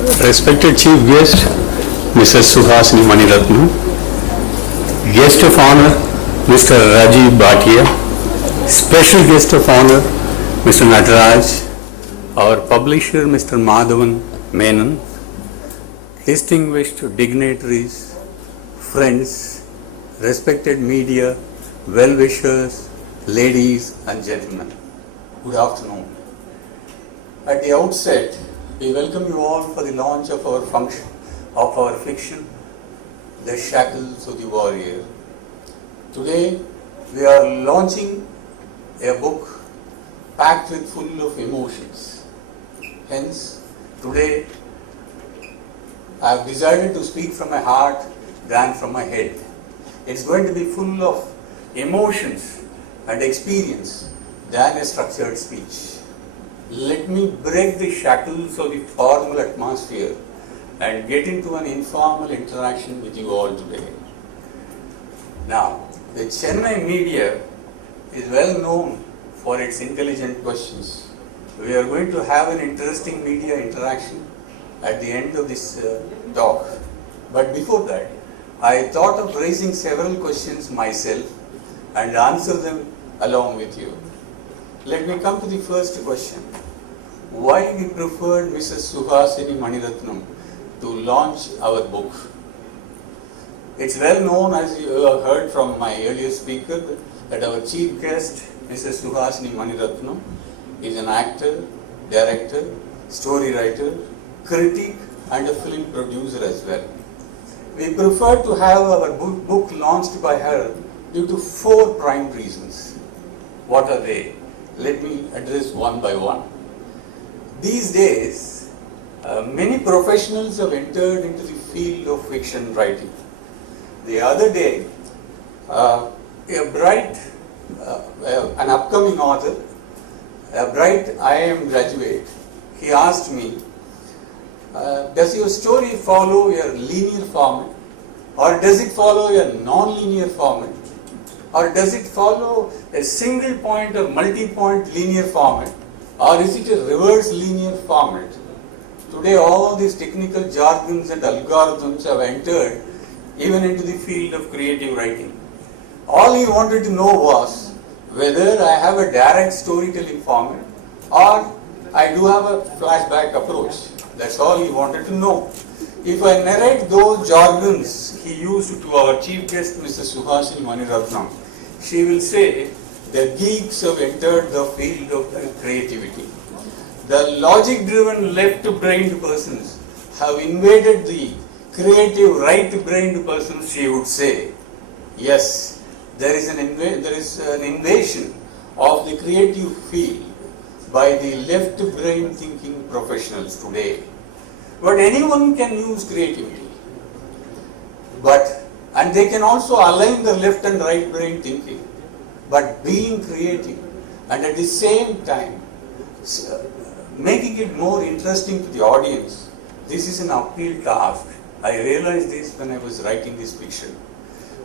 Respected Chief Guest, Mrs. Suhasini Maniratnam, Guest of Honor, Mr. Rajiv Bhatia, Special Guest of Honor, Mr. Nataraj, our Publisher, Mr. Madhavan Menon, distinguished dignitaries, friends, respected media, well-wishers, ladies and gentlemen, good afternoon. At the outset, we welcome you all for the launch of our fiction, The Shackles of the Warrior. Today, we are launching a book packed with full of emotions. Hence, today, I have decided to speak from my heart than from my head. It's going to be full of emotions and experience than a structured speech. Let me break the shackles of the formal atmosphere and get into an informal interaction with you all today. Now, the Chennai media is well known for its intelligent questions. We are going to have an interesting media interaction at the end of this talk. But before that, I thought of raising several questions myself and answer them along with you. Let me come to the first question. Why we preferred Mrs. Suhasini Maniratnam to launch our book? It's well known, as you have heard from my earlier speaker, that our chief guest, Mrs. Suhasini Maniratnam, is an actor, director, story writer, critic and a film producer as well. We prefer to have our book launched by her due to 4 prime reasons. What are they? Let me address one by one. These days, many professionals have entered into the field of fiction writing. The other day, an upcoming author, a bright IIM graduate, he asked me, does your story follow a linear format, or does it follow a non-linear format, or does it follow a single point or multi-point linear format, or is it a reverse linear format? Today all these technical jargons and algorithms have entered even into the field of creative writing. All he wanted to know was whether I have a direct storytelling format or I do have a flashback approach. That's all he wanted to know. If I narrate those jargons he used to our chief guest, Mrs. Suhasini Maniratnam, she will say the geeks have entered the field of creativity. The logic-driven left-brained persons have invaded the creative right-brained persons, she would say. Yes, there is an invasion of the creative field by the left-brain thinking professionals today. But anyone can use creativity. And they can also align the left and right brain thinking. But being creative and at the same time making it more interesting to the audience, this is an uphill task. I realized this when I was writing this fiction.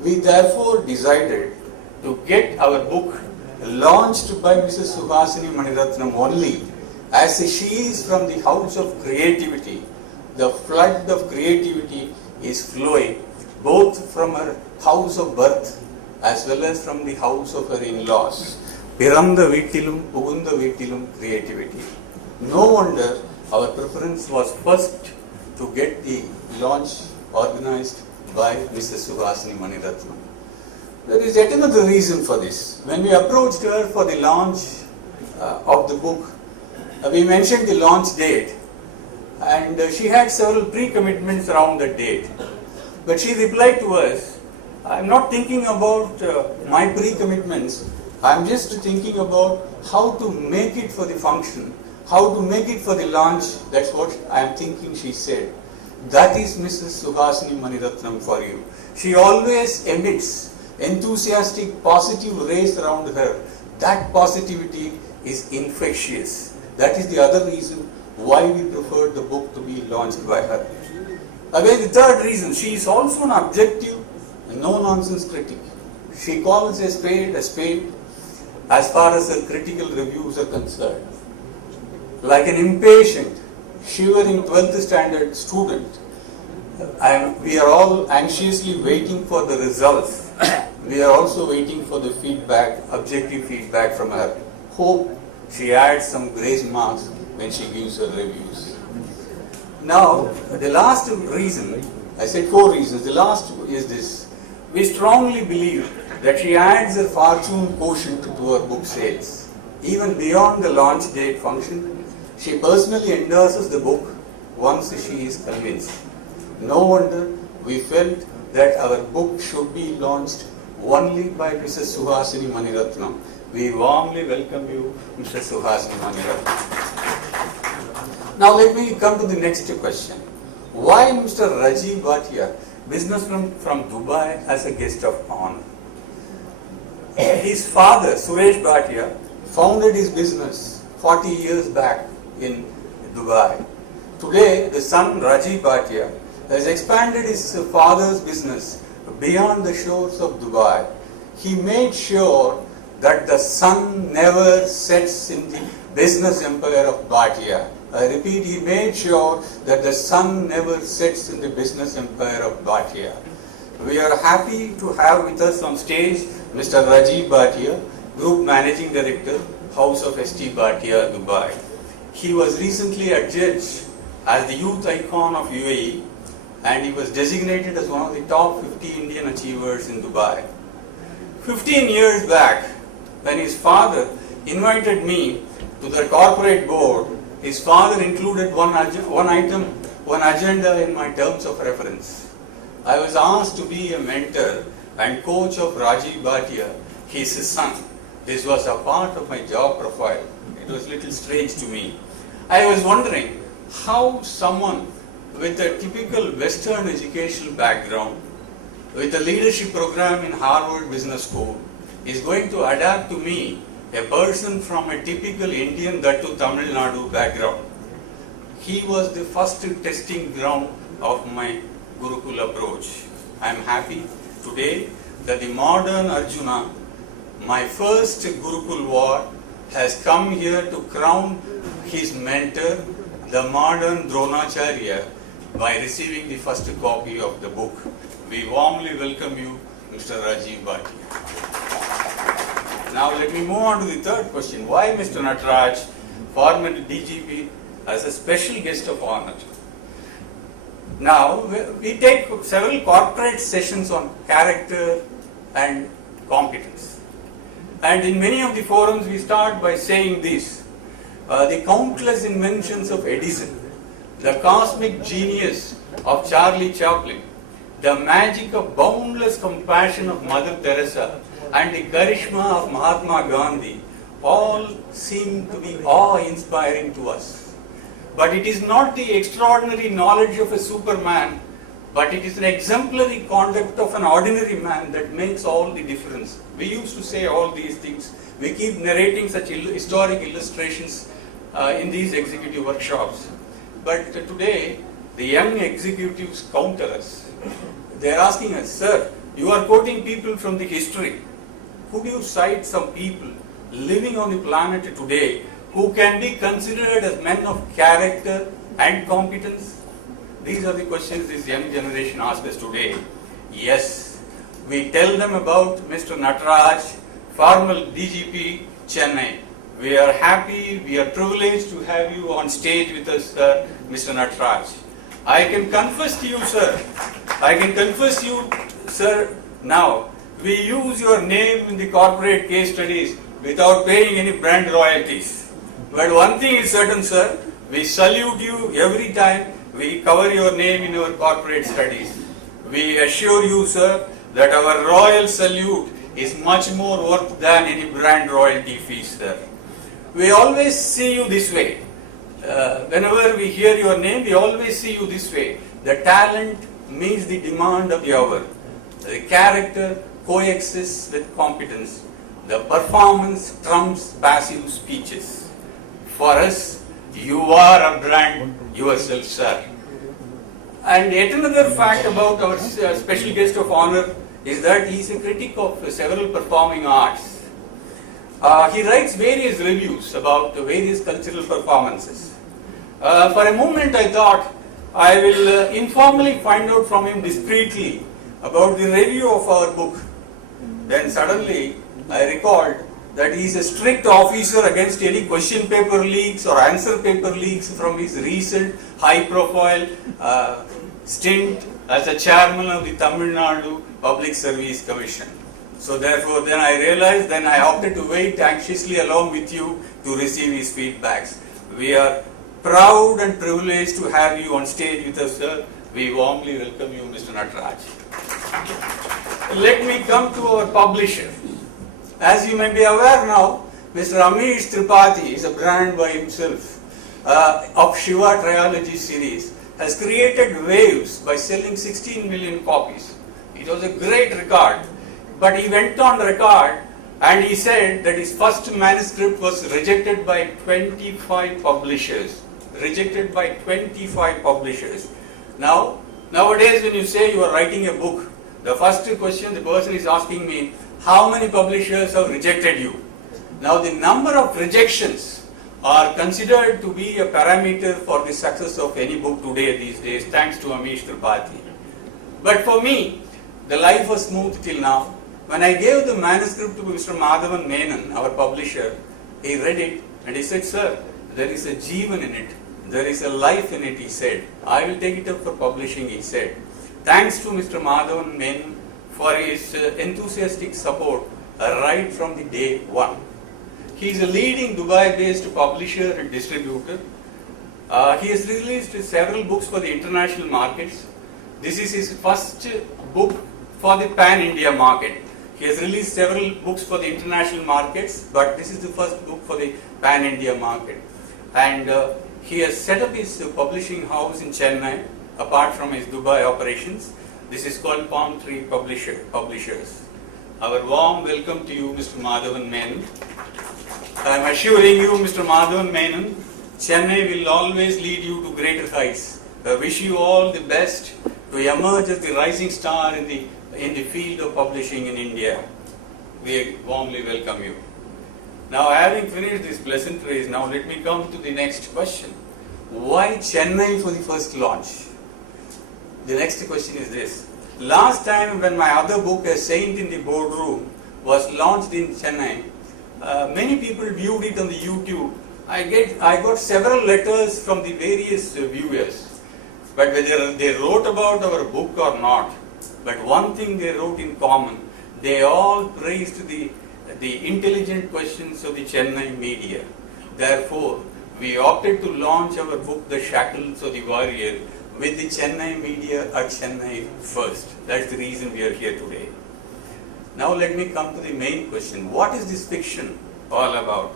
We therefore decided to get our book launched by Mrs. Suhasini Maniratnam only, as she is from the house of creativity. The flood of creativity is flowing both from her house of birth as well as from the house of her in-laws. Piranda Vittilum, Pugunda Vittilum creativity. No wonder our preference was first to get the launch organized by Mrs. Suhasini Maniratnam. There is yet another reason for this. When we approached her for the launch of the book, we mentioned the launch date, and she had several pre-commitments around that date. But she replied to us, I'm not thinking about my pre-commitments, I'm just thinking about how to make it for the function, how to make it for the launch. That's what I'm thinking, she said. That is Mrs. Suhasini Maniratnam for you. She always emits enthusiastic, positive rays around her. That positivity is infectious. That is the other reason why we preferred the book to be launched by her. Again, the third reason, she is also an objective, no-nonsense critic. She calls a spade as far as her critical reviews are concerned. Like an impatient, shivering 12th standard student. We are all anxiously waiting for the results. We are also waiting for the feedback, objective feedback from her. Hope she adds some grace marks when she gives her reviews. Now, the last reason, I said 4 reasons, the last is this. We strongly believe that she adds a fortune quotient to her book sales. Even beyond the launch date function, she personally endorses the book once she is convinced. No wonder we felt that our book should be launched only by Mrs. Suhasini Maniratnam. We warmly welcome you, Mrs. Suhasini Maniratnam. Now let me come to the next question. Why Mr. Rajiv Bhatia, businessman from Dubai, as a guest of honor? His father, Suresh Bhatia, founded his business 40 years back in Dubai. Today, the son Rajiv Bhatia has expanded his father's business beyond the shores of Dubai. He made sure that the sun never sets in the business empire of Bhatia. I repeat, he made sure that the sun never sets in the business empire of Bhatia. We are happy to have with us on stage Mr. Rajiv Bhatia, Group Managing Director, House of ST Bhatia, Dubai. He was recently adjudged as the youth icon of UAE, and he was designated as one of the top 50 Indian achievers in Dubai. 15 years back, when his father invited me to the corporate board, his father included one agenda in my terms of reference. I was asked to be a mentor and coach of Rajiv Bhatia, his son. This was a part of my job profile. It was a little strange to me. I was wondering how someone with a typical Western educational background, with a leadership program in Harvard Business School, is going to adapt to me, a person from a typical Indian, that to Tamil Nadu background. He was the first testing ground of my Gurukul approach. I am happy today that the modern Arjuna, my first Gurukul war, has come here to crown his mentor, the modern Dronacharya, by receiving the first copy of the book. We warmly welcome you, Mr. Rajiv Bhatia. Now let me move on to the third question. Why Mr. Nataraj, former DGP, as a special guest of honor? Now, we take several corporate sessions on character and competence. And in many of the forums, we start by saying this. The countless inventions of Edison, the cosmic genius of Charlie Chaplin, the magic of boundless compassion of Mother Teresa, and the charisma of Mahatma Gandhi all seem to be awe-inspiring to us. But it is not the extraordinary knowledge of a superman, but it is an exemplary conduct of an ordinary man that makes all the difference. We used to say all these things. We keep narrating such historic illustrations in these executive workshops. But today, the young executives counter us. They are asking us, sir, you are quoting people from the history. Could you cite some people living on the planet today who can be considered as men of character and competence? These are the questions this young generation asks us today. Yes, we tell them about Mr. Nataraj, former DGP, Chennai. We are happy, we are privileged to have you on stage with us, Mr. Nataraj. I can confess to you, sir, now, we use your name in the corporate case studies without paying any brand royalties. But one thing is certain, sir, we salute you every time we cover your name in our corporate studies. We assure you, sir, that our royal salute is much more worth than any brand royalty fees, sir. We always see you this way. Whenever we hear your name, we always see you this way. The talent meets the demand of the hour. The character coexists with competence. The performance trumps passive speeches. For us, you are a brand yourself, sir. And yet another fact about our special guest of honor is that he is a critic of several performing arts. He writes various reviews about various cultural performances. For a moment I thought I will informally find out from him discreetly about the review of our book. Then suddenly I recalled that he is a strict officer against any question paper leaks or answer paper leaks from his recent high-profile stint as a chairman of the Tamil Nadu Public Service Commission. So therefore, then I realized, then I opted to wait anxiously along with you to receive his feedbacks. We are proud and privileged to have you on stage with us, sir. We warmly welcome you, Mr. Nataraj. Let me come to our publisher. As you may be aware now, Mr. Amish Tripathi is a brand by himself of Shiva Trilogy series, has created waves by selling 16 million copies. It was a great record, but he went on record and he said that his first manuscript was rejected by 25 publishers. Rejected by 25 publishers. Now, nowadays when you say you are writing a book, the first question the person is asking me, how many publishers have rejected you? Now the number of rejections are considered to be a parameter for the success of any book today these days, thanks to Amish Tripathi. But for me, the life was smooth till now. When I gave the manuscript to Mr. Madhavan Menon, our publisher, he read it and he said, sir, there is a jeevan in it. There is a life in it, he said. I will take it up for publishing, he said. Thanks to Mr. Madhavan Menon for his enthusiastic support right from the day one. He is a leading Dubai-based publisher and distributor. He has released several books for the international markets. This is his first book for the pan-India market. He has released several books for the international markets, but this is the first book for the pan-India market. And he has set up his publishing house in Chennai, apart from his Dubai operations. This is called Palm Tree Publishers. Our warm welcome to you, Mr. Madhavan Menon. I am assuring you, Mr. Madhavan Menon, Chennai will always lead you to greater heights. I wish you all the best to emerge as the rising star in the field of publishing in India. We warmly welcome you. Now, having finished these pleasantries, now let me come to the next question. Why Chennai for the first launch? The next question is this. Last time when my other book, A Saint in the Boardroom, was launched in Chennai, many people viewed it on the YouTube. I got several letters from the various viewers. But whether they wrote about our book or not, but one thing they wrote in common, they all praised the intelligent questions of the Chennai media. Therefore, we opted to launch our book, The Shackles of the Warrior, with the Chennai media at Chennai first. That's the reason we are here today. Now let me come to the main question. What is this fiction all about?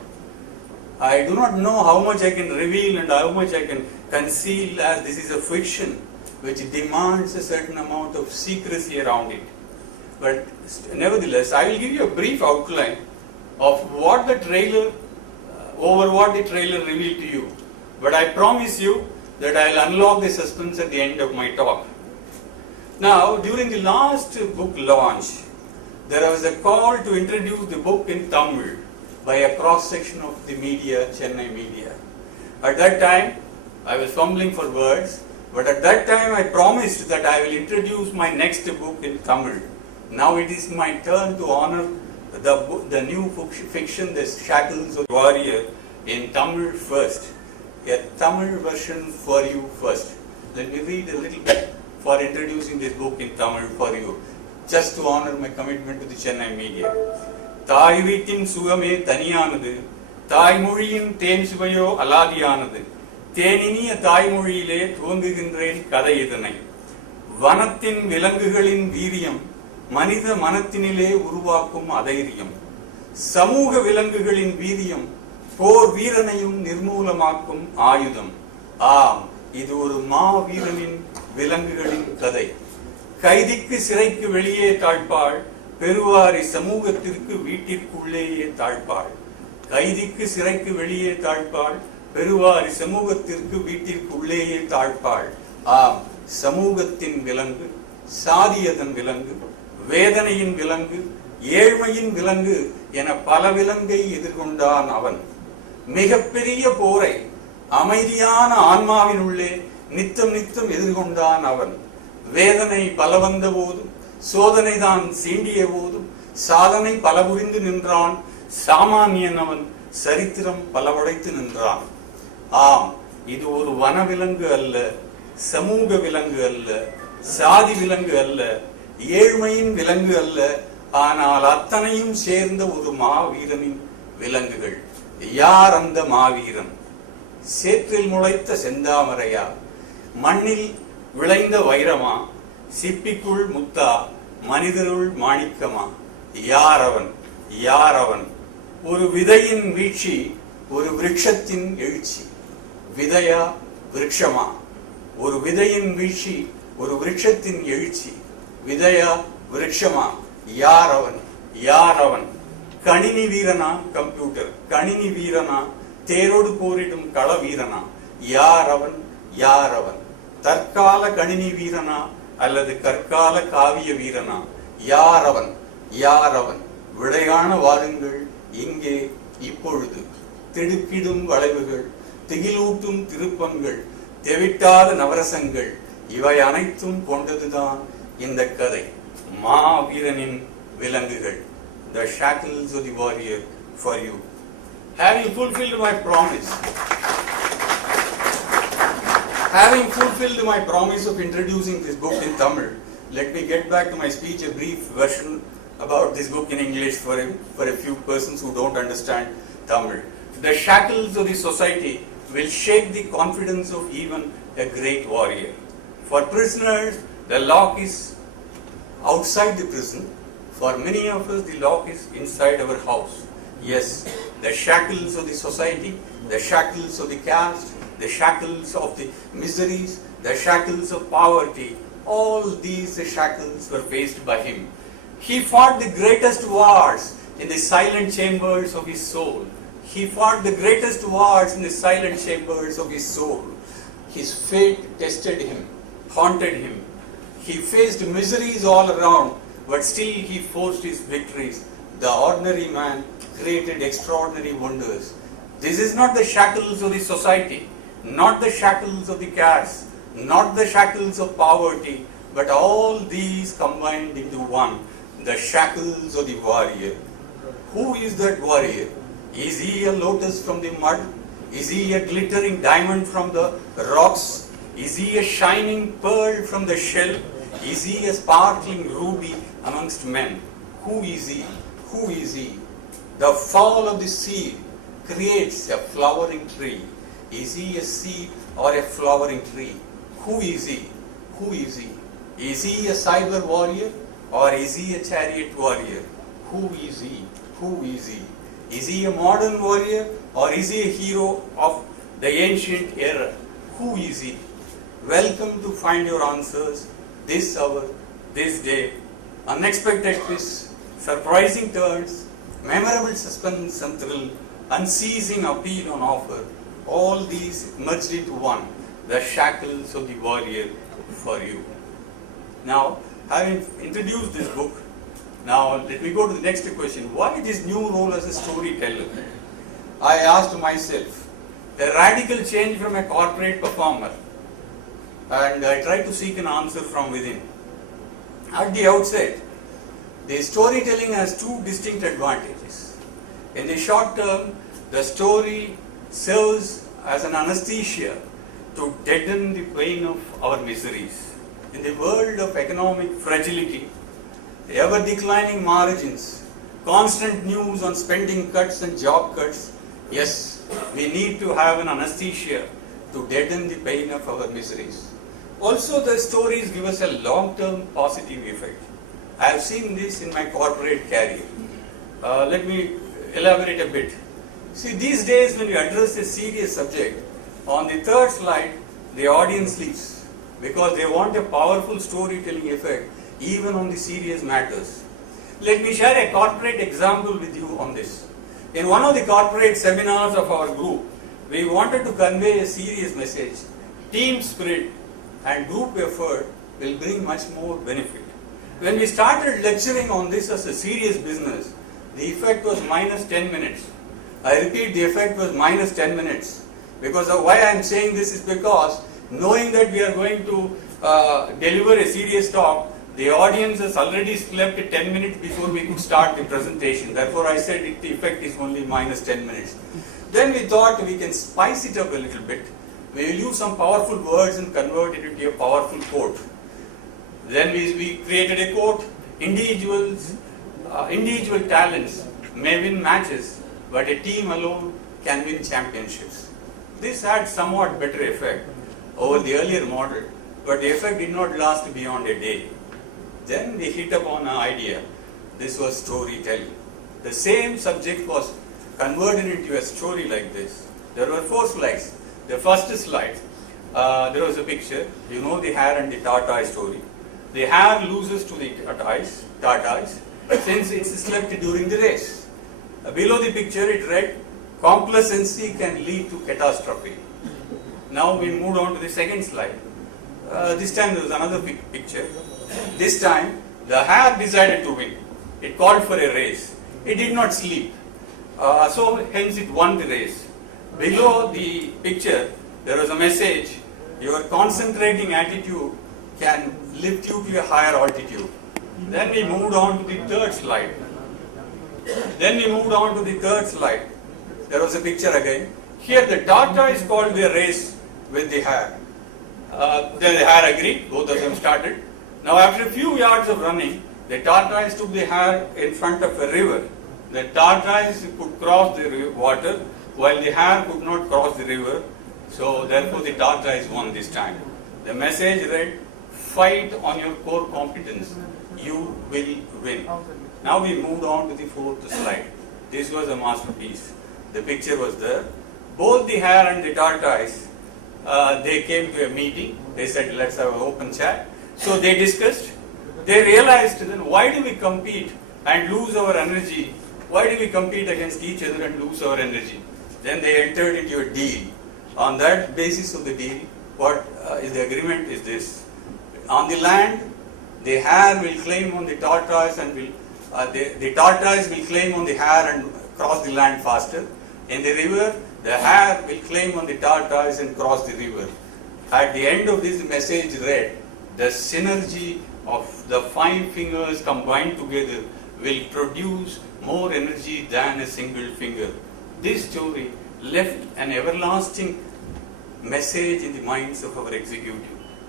I do not know how much I can reveal and how much I can conceal, as this is a fiction which demands a certain amount of secrecy around it. But nevertheless, I will give you a brief outline of what the trailer revealed to you. But I promise you that I will unlock the suspense at the end of my talk. Now, during the last book launch, there was a call to introduce the book in Tamil by a cross-section of the media, Chennai media. At that time, I was fumbling for words, but at that time I promised that I will introduce my next book in Tamil. Now it is my turn to honor the new fiction, The Shackles of the Warrior, in Tamil first. A Tamil version for you first. Let me read a little bit for introducing this book in Tamil for you, just to honor my commitment to the Chennai media. தாய் வீட்டின் சுகமே தனியானது, தாய்மொழியின் தேன் சுவையோ அலாதியானது, தேனினிய தாய்மொழியிலே துவங்குகின்றேன் கதை இதனை. வனத்தின் விலங்குகளின் வீரியம் மனித மனத்தினிலே உருவாக்கும் அதைரியம், சமூக விலங்குகளின் வீரியம் போர் வீரனையும் நிர்மூலமாக்கும் ஆயுதம். ஆம், இது ஒரு மாவீரனின் விலங்குகளின் கதை. கைதிக்கு சிறைக்கு வெளியே தாழ்ப்பாள், பெருவாரி சமூகத்திற்கு வீட்டிற்குள்ளேயே தாழ்ப்பாள். கைதிக்கு சிறைக்கு வெளியே தாழ்ப்பாள், பெருவாரி சமூகத்திற்கு வீட்டிற்குள்ளேயே தாழ்ப்பாள். ஆம், சமூகத்தின் விலங்கு, சாதியதன் விலங்கு, வேதனையின் விலங்கு, ஏழ்மையின் விலங்கு என பல விலங்கை எதிர்கொண்டான் அவன். மிகப்பெரிய போரை அமைதியான ஆன்மாவினுள்ளே நித்தம் நித்தம் எதிர்கொண்டான் அவன். வேதனை பல வந்த போதும், சோதனைதான் சீண்டிய போதும், சாதனை பல புரிந்து நின்றான். சாமானியன் அவன், சரித்திரம் பல படைத்து நின்றான். ஆம், இது ஒரு வனவிலங்கு அல்ல, சமூக விலங்கு அல்ல, சாதி விலங்கு அல்ல, ஏழ்மையின் விலங்கு அல்ல, ஆனால் அத்தனையும் சேர்ந்த ஒரு மாவீரனின் விலங்குகள். யார் அந்த மாவீரன்? சேற்றில் முளைத்த செந்தாமரையா, மண்ணில் விளைந்த வைரமா, சிப்பிக்குள் முத்தா, மனிதருள் மாணிக்கமா? யார் அவன்? யார் அவன்? ஒரு விதையின் வீழ்ச்சி, ஒரு விருட்சத்தின் எழுச்சி. விதையா விருட்சமா? ஒரு விதையின் வீழ்ச்சி, ஒரு விருட்சத்தின் எழுச்சி. விதையா விருட்சமா? யார் அவன்? யார் அவன்? கணினி வீரனா, கம்ப்யூட்டர் கணினி வீரனா, தேரோடு போரிடும் கள வீரனா? யார் அவன்? யார் அவன்? தற்கால கணினி வீரனா அல்லது கற்கால காவிய வீரனா? யார் அவன்? யார் அவன்? விடைகாண வாருங்கள் இங்கே இப்பொழுது. திடுக்கிடும் வளைவுகள், திகிலூட்டும் திருப்பங்கள், தெவிட்டாத நவரசங்கள், இவை அனைத்தும் கொண்டதுதான் இந்த கதை. மாவீரனின் விலங்குகள். The shackles of the warrior for you. Having fulfilled my promise, of introducing this book in Tamil, let me get back to my speech, a brief version about this book in English for a few persons who don't understand Tamil. The shackles of the society will shake the confidence of even a great warrior. For prisoners, the lock is outside the prison. For many of us, the lock is inside our house. Yes, the shackles of the society, the shackles of the caste, the shackles of the miseries, the shackles of poverty, all these shackles were faced by him. He fought the greatest wars in the silent chambers of his soul. He fought the greatest wars in the silent chambers of his soul. His fate tested him, haunted him. He faced miseries all around, but still he forced his victories. The ordinary man created extraordinary wonders. This is not the shackles of the society, not the shackles of the caste, not the shackles of poverty, but all these combined into one, the shackles of the warrior. Who is that warrior? Is he a lotus from the mud? Is he a glittering diamond from the rocks? Is he a shining pearl from the shell? Is he a sparkling ruby amongst men? Who is he? Who is he? The fall of the seed creates a flowering tree. Is he a seed or a flowering tree? Who is he? Who is he? Is he a cyber warrior or is he a chariot warrior? Who is he? Who is he? Is he a modern warrior or is he a hero of the ancient era? Who is he? Welcome to find your answers this hour, this day. Unexpected twists, surprising turns, memorable suspense and thrill, unceasing appeal on offer, all these merged into one, the shackles of the warrior for you. Now, having introduced this book, now let me go to the next question. Why this new role as a storyteller? I asked myself, a radical change from a corporate performer, and I tried to seek an answer from within. At the outset, the storytelling has two distinct advantages. In the short term, the story serves as an anesthesia to deaden the pain of our miseries. In the world of economic fragility, ever declining margins, constant news on spending cuts and job cuts, yes, we need to have an anesthesia to deaden the pain of our miseries. Also, the stories give us a long-term positive effect. I have seen this in my corporate career. Let me elaborate a bit. See, these days when we address a serious subject, on the third slide, the audience sleeps because they want a powerful storytelling effect even on the serious matters. Let me share a corporate example with you on this. In one of the corporate seminars of our group, we wanted to convey a serious message. Team spirit and group effort will bring much more benefit. When we started lecturing on this as a serious business, the effect was minus 10 minutes. I repeat, the effect was minus 10 minutes. Because why I am saying this is because knowing that we are going to deliver a serious talk, the audience has already slept 10 minutes before we could start the presentation. Therefore, I said the effect is only minus 10 minutes. Then we thought we can spice it up a little bit. We will use some powerful words and convert it into a powerful quote. Then we created a quote: individual talents may win matches, but a team alone can win championships. This had somewhat better effect over the earlier model, but the effect did not last beyond a day. Then we hit upon an idea. This was storytelling. The same subject was converted into a story like this. There were 4 slides. The first slide, there was a picture. You know the hare and the tortoise story. The hare loses to the tortoise since it slept during the race. Below the picture it read, complacency can lead to catastrophe. Now we moved on to the second slide. This time there was another picture. This time the hare decided to win. It called for a race. It did not sleep. So hence it won the race. Below the picture there was a message: your concentrating attitude can lift you to a higher altitude. Then we moved on to the third slide. There was a picture again. Here the tortoise called the race with the hare. Then the hare agreed, both of them started. Now after a few yards of running, the tortoise took the hare in front of a river. The tortoise could cross the water, while the hare could not cross the river. So therefore the tortoise won this time. The message read, fight on your core competence, you will win. Now we moved on to the 4th slide. This was a masterpiece. The picture was there. Both the hare and the tortoise, they came to a meeting. They said, let's have an open chat. So they discussed. They realized, then why do we compete and lose our energy? Why do we compete against each other and lose our energy? Then they entered into a deal. On that basis of the deal, what is the agreement is this: on the land, the hare will claim on the tortoise and the tortoise will claim on the hare and cross the land faster. In the river, the hare will claim on the tortoise and cross the river. At the end of this message read, the synergy of the 5 fingers combined together will produce more energy than a single finger. This story left an everlasting message in the minds of our executive.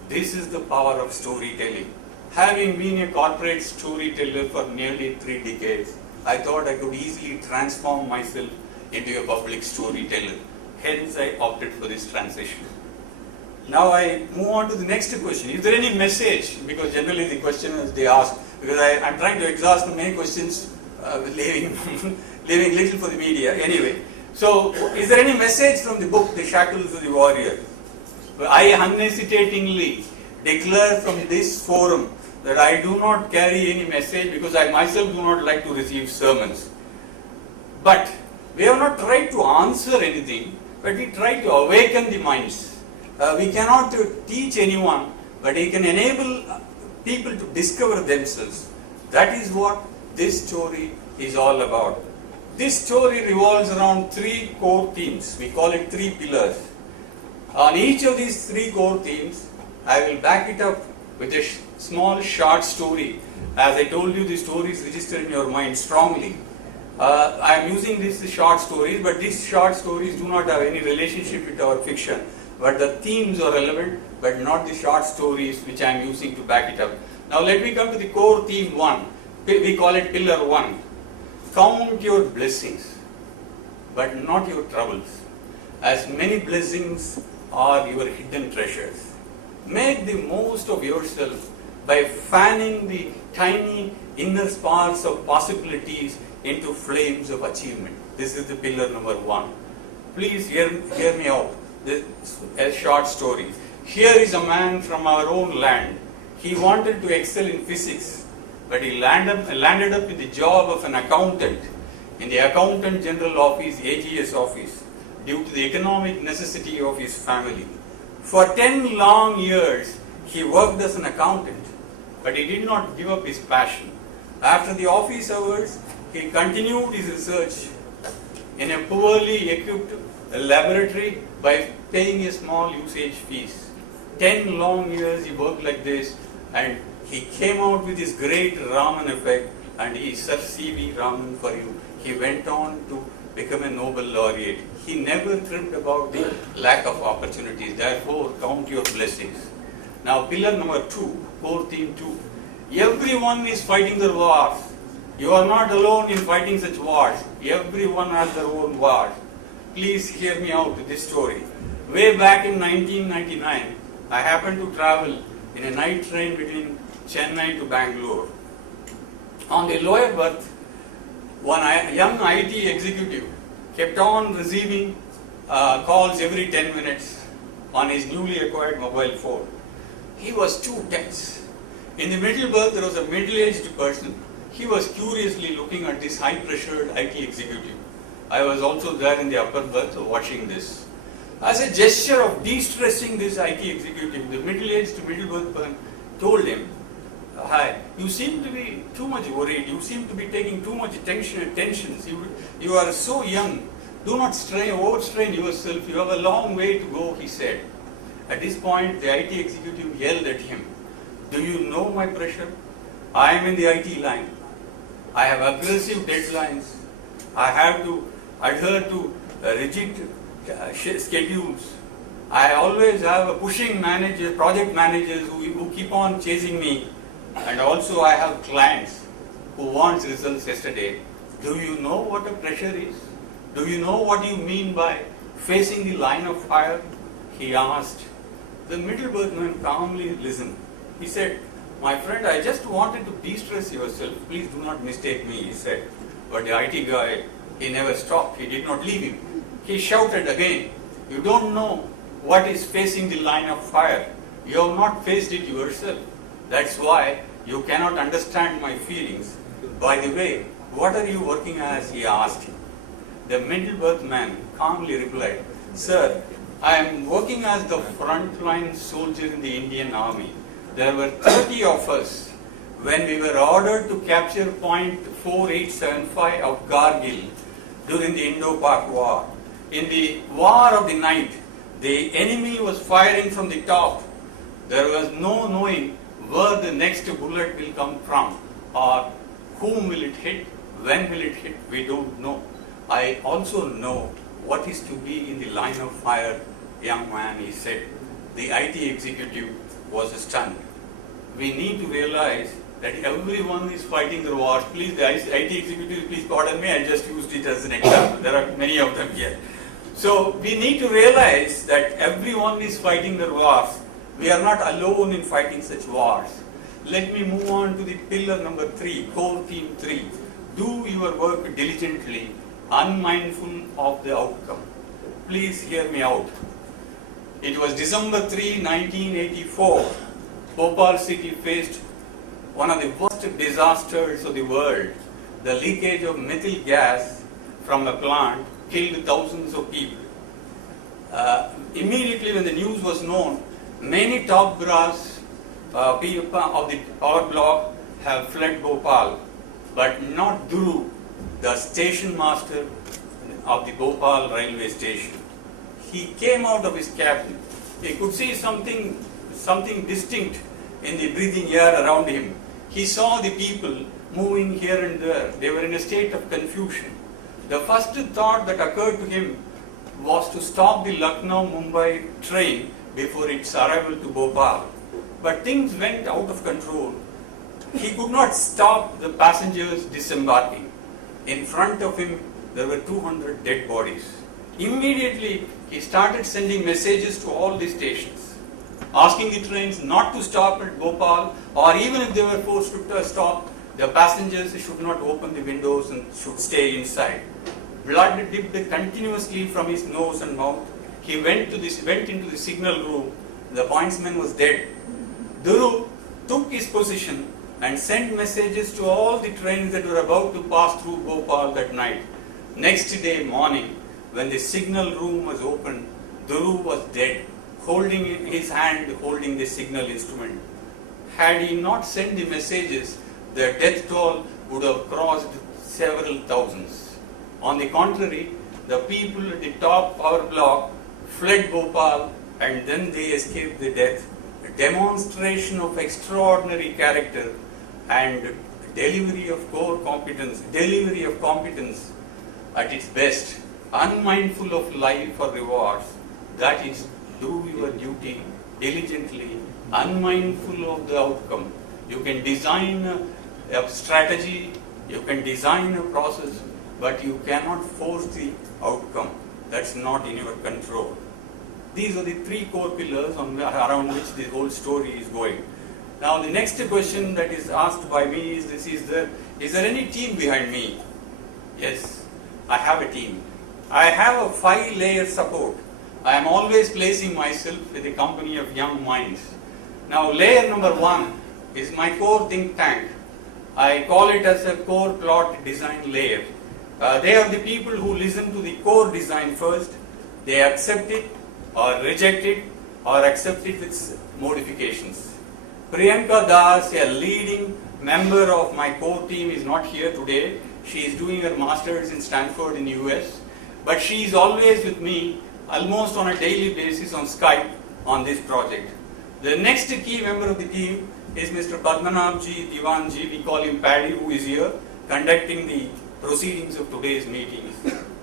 This is the power of storytelling. Having been a corporate storyteller for nearly 3 decades, I thought I could easily transform myself into a public storyteller. Hence, I opted for this transition. Now I move on to the next question. Is there any message? Because generally the question is they ask, because I'm trying to exhaust many questions, leaving little for the media. Anyway, so is there any message from the book, The Shackles of the Warrior? I unhesitatingly declare from this forum that I do not carry any message, because I myself do not like to receive sermons. But we have not tried to answer anything, but we try to awaken the minds. We cannot teach anyone, but we can enable people to discover themselves. That is what this story is all about. This story revolves around 3 core themes. We call it 3 pillars. On each of these 3 core themes, I will back it up with a small short story. As I told you, the story is registered in your mind strongly. I am using these short stories, but these short stories do not have any relationship with our fiction. But the themes are relevant, but not the short stories which I am using to back it up. Now let me come to the core theme 1. We call it pillar 1. Count your blessings, but not your troubles, as many blessings are your hidden treasures. Make the most of yourself by fanning the tiny inner sparks of possibilities into flames of achievement. This is the pillar number 1. Please hear me out. This is a short story. Here is a man from our own land. He wanted to excel in physics, but he landed up with the job of an accountant in the Accountant General Office, AGS office, due to the economic necessity of his family. For 10 long years, he worked as an accountant, but he did not give up his passion. After the office hours, he continued his research in a poorly equipped a laboratory by paying a small usage fees. 10 long years he worked like this, and he came out with this great Raman effect, and he is Sir C.V. Raman for you. He went on to become a Nobel laureate. He never tripped about the lack of opportunities. Therefore, count your blessings. Now, pillar number 2, core theme 2. Everyone is fighting their wars. You are not alone in fighting such wars. Everyone has their own wars. Please hear me out with this story. Way back in 1999, I happened to travel in a night train between Chennai to Bangalore. On the lower berth, one young IT executive kept on receiving calls every 10 minutes on his newly acquired mobile phone. He was too tense. In the middle berth, there was a middle-aged person. He was curiously looking at this high-pressured IT executive. I was also there in the upper berth watching this. As a gesture of de-stressing this IT executive, the middle-aged middle berth person told him, "Hi, you seem to be too much worried. You seem to be taking too much tensions. You are so young. Do not overstrain yourself. You have a long way to go," he said. At this point, the IT executive yelled at him, "Do you know my pressure? I am in the IT line. I have aggressive deadlines. I have to adhere to rigid schedules. I always have a pushing project managers who keep on chasing me. And also I have clients who want results yesterday. Do you know what a pressure is? Do you know what you mean by facing the line of fire?" he asked. The middle berthman calmly listened. He said, "My friend, I just wanted to de-stress yourself. Please do not mistake me," he said. But the IT guy, he never stopped. He did not leave him. He shouted again, "You don't know what is facing the line of fire. You have not faced it yourself. That's why you cannot understand my feelings. By the way, what are you working as?" he asked him. The middle berth man calmly replied, "Sir, I am working as the frontline soldier in the Indian Army. There were 30 of us when we were ordered to capture point 4875 of Kargil during the Indo-Pak War. In the war of the night, the enemy was firing from the top. There was no knowing where the next bullet will come from, or whom will it hit, when will it hit, we don't know. I also know what is to be in the line of fire, young man," he said. The IT executive was stunned. We need to realize that everyone is fighting their wars. Please, the IT executive, please pardon me, I just used it as an example. There are many of them here. So we need to realize that everyone is fighting their wars. We are not alone in fighting such wars. Let me move on to the pillar number 3, core theme 3. Do your work diligently, unmindful of the outcome. Please hear me out. It was December 3, 1984. Bhopal city faced one of the worst disasters of the world. The leakage of methyl gas from a plant killed thousands of people. Immediately when the news was known, many top brass people of the power block have fled Bhopal, but not Dhuru, the station master of the Bhopal railway station. He came out of his cabin. He could see something distinct in the breathing air around him. He saw the people moving here and there. They were in a state of confusion. The first thought that occurred to him was to stop the Lucknow-Mumbai train before its arrival to Bhopal. But things went out of control. He could not stop the passengers disembarking. In front of him, there were 200 dead bodies. Immediately, he started sending messages to all the stations, asking the trains not to stop at Bhopal, or even if they were forced to stop, the passengers should not open the windows and should stay inside. Blood dripped continuously from his nose and mouth. He went into the signal room. The pointsman was dead. Dhuru took his position and sent messages to all the trains that were about to pass through Bhopal that night. Next day morning, when the signal room was opened, Dhuru was dead, holding his hand, holding the signal instrument. Had he not sent the messages, the death toll would have crossed several thousands. On the contrary, the people at the top power block fled Bhopal and then they escaped the death. A demonstration of extraordinary character and delivery of competence at its best, unmindful of life or rewards. That is, do your duty diligently, unmindful of the outcome. You can design a strategy, you can design a process, but you cannot force the outcome. That's not in your control. These are the three core pillars around which the whole story is going. Now the next question that is asked by me is this: is there any team behind me? Yes, I have a team. I have a 5-layer support. I am always placing myself with a company of young minds. Now layer number 1 is my core think tank. I call it as a core plot design layer. They are the people who listen to the core design first. They accept it or reject it or accept it with modifications. Priyanka Das, a leading member of my core team, is not here today. She is doing her master's in Stanford in US, but she is always with me almost on a daily basis on Skype on this project. The next key member of the team is Mr. Padmanabji Diwanji, we call him Paddy, who is here conducting the proceedings of today's meetings.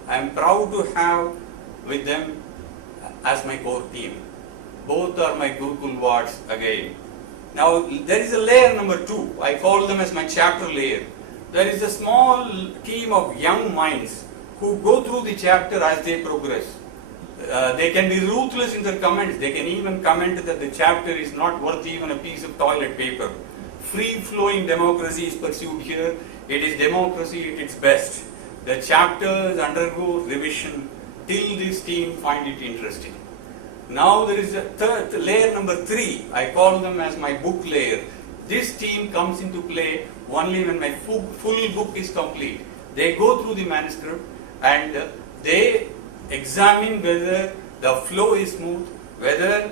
I am proud to have with them as my core team. Both are my Gurukul wards again. Now there is a layer number 2. I call them as my chapter layer. There is a small team of young minds who go through the chapter as they progress. They can be ruthless in their comments. They can even comment that the chapter is not worth even a piece of toilet paper. Free-flowing democracy is pursued here. It is democracy at its best. The chapters undergo revision till this team find it interesting. Now there is a third layer number 3. I call them as my book layer. This team comes into play only when my full book is complete. They go through the manuscript and they examine whether the flow is smooth, whether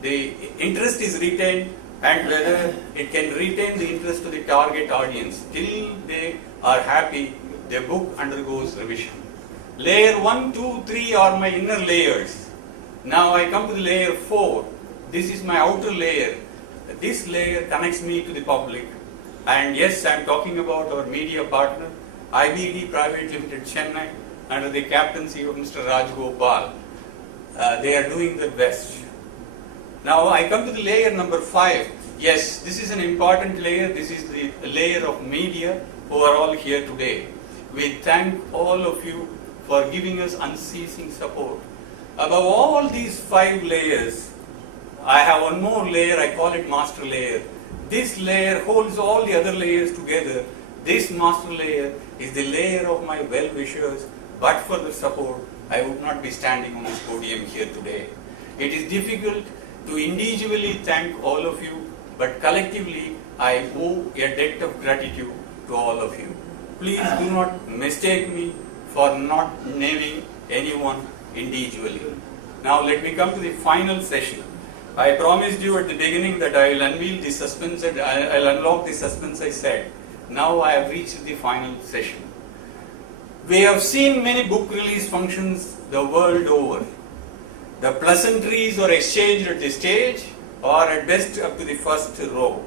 the interest is retained, and whether it can retain the interest to the target audience. Till they are happy, the book undergoes revision. Layer 1, 2, 3 are my inner layers. Now I come to the layer 4. This is my outer layer. This layer connects me to the public. And yes, I am talking about our media partner, IBD Private Limited Chennai, under the captaincy of Mr. Rajgopal. They are doing their best. Now I come to the layer number 5. Yes, this is an important layer. This is the layer of media who are all here today. We thank all of you for giving us unceasing support. Above all these 5 layers, I have one more layer, I call it master layer. This layer holds all the other layers together. This master layer is the layer of my well-wishers. But for the support, I would not be standing on this podium here today. It is difficult to individually thank all of you, but collectively I owe a debt of gratitude to all of you. Please do not mistake me for not naming anyone individually. Now let me come to the final session. I promised you at the beginning that I will unveil the suspense, and I will unlock the suspense I said. Now I have reached the final session. We have seen many book release functions the world over. The pleasantries are exchanged at the stage or at best up to the first row.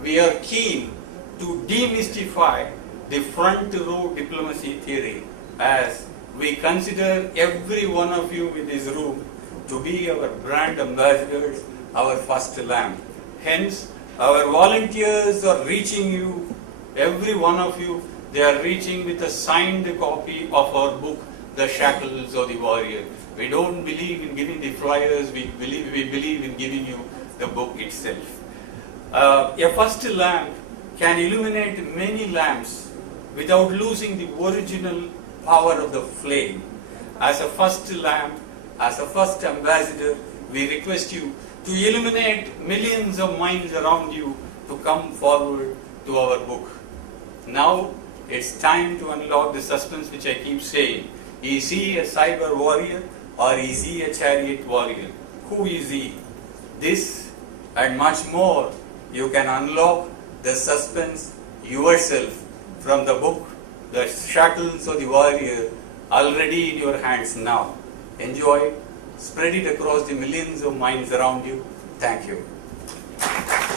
We are keen to demystify the front row diplomacy theory, as we consider every one of you in this room to be our brand ambassadors, our first lamp. Hence, our volunteers are reaching you, every one of you, they are reaching with a signed copy of our book, The Shackles of the Warrior. We don't believe in giving the flyers, we believe in giving you the book itself. A first lamp can illuminate many lamps without losing the original power of the flame. As a first lamp, as a first ambassador, we request you to illuminate millions of minds around you to come forward to our book. Now it's time to unlock the suspense which I keep saying. Is he a cyber warrior or is he a chariot warrior? Who is he? This and much more you can unlock the suspense yourself from the book, The Shackles of the Warrior already in your hands now. Enjoy, spread it across the millions of minds around you. Thank you.